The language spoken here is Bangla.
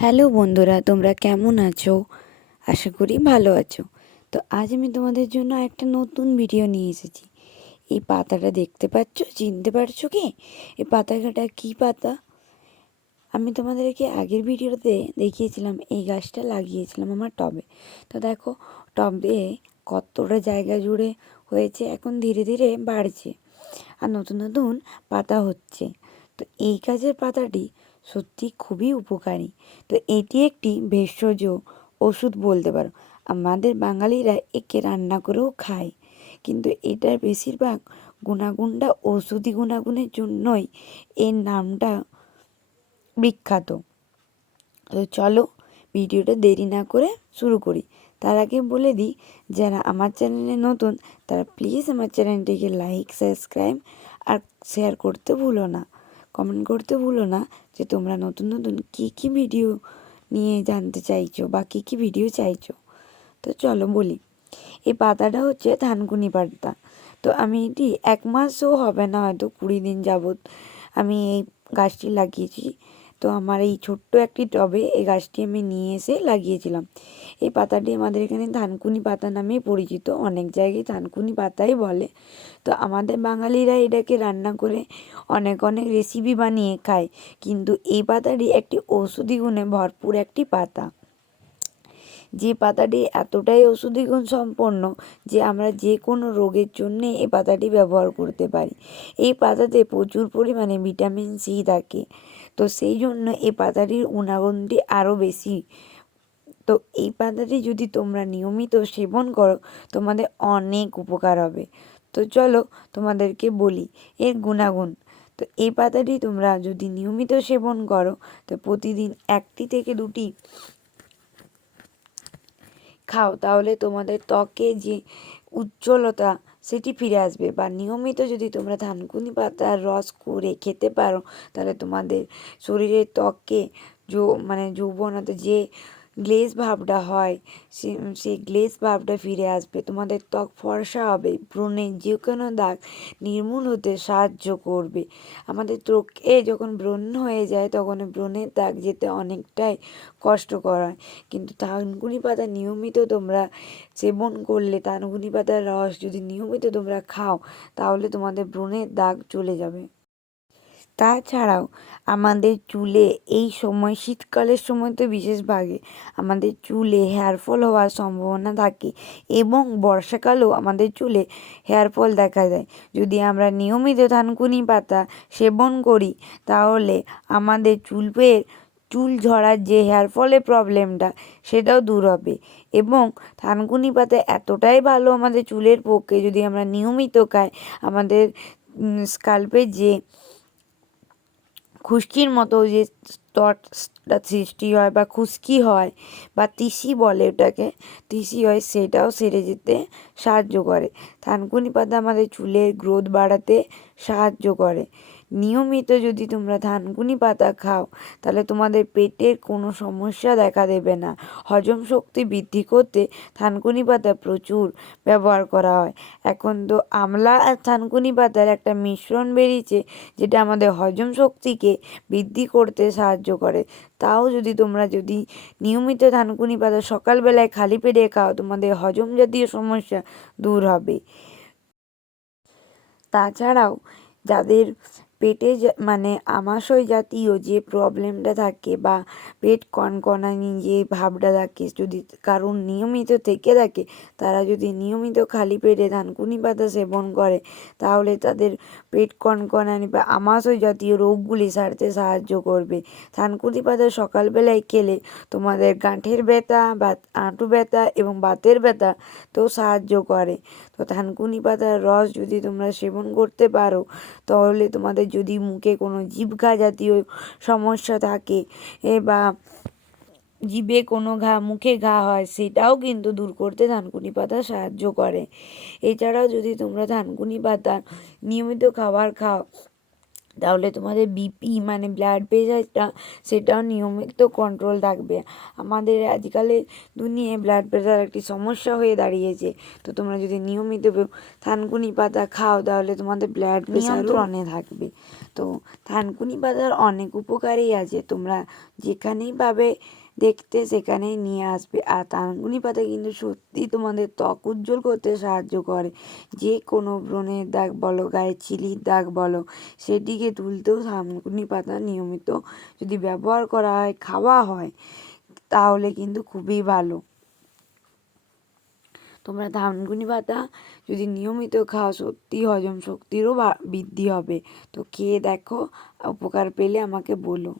হ্যালো বন্ধুরা, তোমরা কেমন আছো? আশা করি ভালো আছো। তো আজ আমি তোমাদের জন্য একটা নতুন ভিডিও নিয়ে এসেছি। এই পাতাটা দেখতে পাচ্ছ, চিনতে পারছো কি? এই পাতাটা কি পাতা? আমি তোমাদেরকে আগের ভিডিওতে দেখিয়েছিলাম, এই গাছটা লাগিয়েছিলাম আমার টবে। তো দেখো, টবে কতটা জায়গা জুড়ে হয়েছে, এখন ধীরে ধীরে বাড়ছে আর নতুন নতুন পাতা হচ্ছে। তো এই গাছের পাতাটি সত্যি খুবই উপকারী। তো এটি একটি ভেষজ ওষুধ বলতে পারো। আমাদের বাঙালিরা একে রান্না করেও খায়, কিন্তু এটার বেশিরভাগ গুণাগুণটা ঔষধি গুণাগুণের জন্যই এর নামটা বিখ্যাত। তো চলো, ভিডিওটা দেরি না করে শুরু করি। তার আগে বলে দিই, যারা আমার চ্যানেলে নতুন তারা প্লিজ আমার চ্যানেলটিকে লাইক, সাবস্ক্রাইব আর শেয়ার করতে ভুলো না। কমেন্ট করতে ভুলো না যে তোমরা নতুন নতুন কী ভিডিও নিয়ে জানতে চাইছো বা কী ভিডিও চাইছো। তো চলো বলি, এই পাতাটা হচ্ছে থানকুনি পাতা। তো আমি এটি 1 মাসও হবে না, হয়তো 20 দিন যাবৎ আমি এই গাছটি লাগিয়েছি। তো আমার এই ছোট্ট একটি টবে এই গাছটি আমি নিয়ে এসে লাগিয়েছিলাম। এই পাতাটি আমাদের এখানে থানকুনি পাতা নামেই পরিচিত, অনেক জায়গায় থানকুনি পাতাই বলে। তো আমাদের বাঙালিরা এটাকে রান্না করে অনেক অনেক রেসিপি বানিয়ে খায়, কিন্তু এই পাতাটি একটি ঔষধি গুণে ভরপুর একটি পাতা। যে পাতাটি এতটাই ঔষধি গুণ সম্পন্ন যে আমরা যে কোনো রোগের জন্যে এই পাতাটি ব্যবহার করতে পারি। এই পাতাতে প্রচুর পরিমাণে ভিটামিন সি থাকে, তো সেই জন্য এই পাতাটির গুণাগুণটি আরও বেশি। তো এই পাতাটি যদি তোমরা নিয়মিত সেবন করো, তোমাদের অনেক উপকার হবে। তো চলো তোমাদেরকে বলি এর গুণাগুণ। তো এই পাতাটি তোমরা যদি নিয়মিত সেবন করো, তো প্রতিদিন 1টি থেকে 2টি খাও, তাহলে তোমাদের ত্বকে যে উজ্জ্বলতা সেটি ফিরে আসবে। বা নিয়মিত যদি তোমরা থানকুনি পাতার রস করে খেতে পারো, তাহলে তোমাদের শরীরের ত্বকে যৌবনতা যে গ্লেজ ভাবটা হয়, সেই গ্লেজ ভাবটা ফিরে আসবে। তোমাদের ত্বক ফর্সা হবে, ব্রণের যে কোনো দাগ নির্মূল হতে সাহায্য করবে। আমাদের ত্বকে যখন ব্রণ হয়ে যায়, তখন ব্রণের দাগ যেতে অনেকটাই কষ্টকর হয়, কিন্তু থানকুনি পাতা নিয়মিত তোমরা সেবন করলে, থানকুনি পাতার রস যদি নিয়মিত তোমরা খাও, তাহলে তোমাদের ব্রণের দাগ চলে যাবে। তাছাড়াও আমাদের চুলে এই সময়, শীতকালের সময় তো বিশেষভাবে আমাদের চুলে হেয়ার ফল হওয়ার সম্ভাবনা থাকে, এবং বর্ষাকালেও আমাদের চুলে হেয়ার ফল দেখা যায়। যদি আমরা নিয়মিত থানকুনি পাতা সেবন করি, তাহলে আমাদের চুল ঝরার যে হেয়ার ফলের প্রবলেমটা, সেটাও দূর হবে। এবং থানকুনি পাতা এতটাই ভালো আমাদের চুলের পক্ষে, যদি আমরা নিয়মিত খাই, আমাদের স্কাল্পের যে খুশকির মতো যে স্তরটা সৃষ্টি হয় বা খুশকি হয় বা তিসি বলে ওটাকে, তিসি হয়, সেটাও সেরে যেতে সাহায্য করে। থানকুনি পাতা আমাদের চুলের গ্রোথ বাড়াতে সাহায্য করে। নিয়মিত যদি তোমরা থানকুনি পাতা খাও, তাহলে তোমাদের পেটের কোনো সমস্যা দেখা দেবে না। হজম শক্তি বৃদ্ধি করতে থানকুনি পাতা প্রচুর ব্যবহার করা হয়। এখন তো আমলা আর থানকুনি পাতার একটা মিশ্রণ বেরিয়েছে, যেটা আমাদের হজম শক্তিকে বৃদ্ধি করতে সাহায্য করে। তাও তোমরা যদি নিয়মিত থানকুনি পাতা সকালবেলায় খালি পেটে খাও, তোমাদের হজম জাতীয় সমস্যা দূর হবে। তাছাড়াও যাদের পেটে আমাশয় জাতীয় যে প্রবলেমটা থাকে বা পেট কনকনানি যে ভাবটা থাকে, যদি কারণ নিয়মিত থেকে থাকে, তারা যদি নিয়মিত খালি পেটে থানকুনি পাতা সেবন করে, তাহলে তাদের পেট কনকনানি বা আমাশয় জাতীয় রোগগুলি সারতে সাহায্য করবে। থানকুনি পাতা সকালবেলায় খেলে তোমাদের গাঁঠের ব্যথা বা হাঁটু ব্যথা এবং বাতের ব্যথা তো সাহায্য করে। তো থানকুনি পাতার রস যদি তোমরা সেবন করতে পারো, তাহলে তোমাদের যদি মুখে কোনো জিভঘা জাতীয় সমস্যা থাকে বা জিভে কোনো মুখে ঘা হয়, সেটাও কিন্তু দূর করতে থানকুনি পাতা সাহায্য করে। এছাড়াও যদি তোমরা থানকুনি পাতা নিয়মিত খাবার খাও, তাহলে তোমাদের বিপি মানে ব্লাড প্রেশারটা সেটাও নিয়মিত কন্ট্রোল থাকবে। আমাদের আজকালের দুনিয়ায় ব্লাড প্রেশার একটি সমস্যা হয়ে দাঁড়িয়েছে। তো তোমরা যদি নিয়মিত থানকুনি পাতা খাও তাহলে তোমাদের ব্লাড প্রেশার নিয়ন্ত্রণে থাকবে। তো থানকুনি পাতার অনেক উপকারই আছে, তোমরা যেখানেই পাবে দেখতে সেখানেই নিয়ে আসবে। আর থানকুনি পাতা কিন্তু সত্যি তোমাদের ত্বক উজ্জ্বল করতে সাহায্য করে। যে কোনো ব্রণের দাগ বলো, গায়ে চিলির দাগ বলো, সেটিকে তুলতেও থানকুনি পাতা নিয়মিত যদি ব্যবহার করা হয়, খাওয়া হয়, তাহলে কিন্তু খুবই ভালো। তোমরা থানকুনি পাতা যদি নিয়মিত খাও সত্যি হজম শক্তিরও বৃদ্ধি হবে। তো খেয়ে দেখো, উপকার পেলে আমাকে বলো।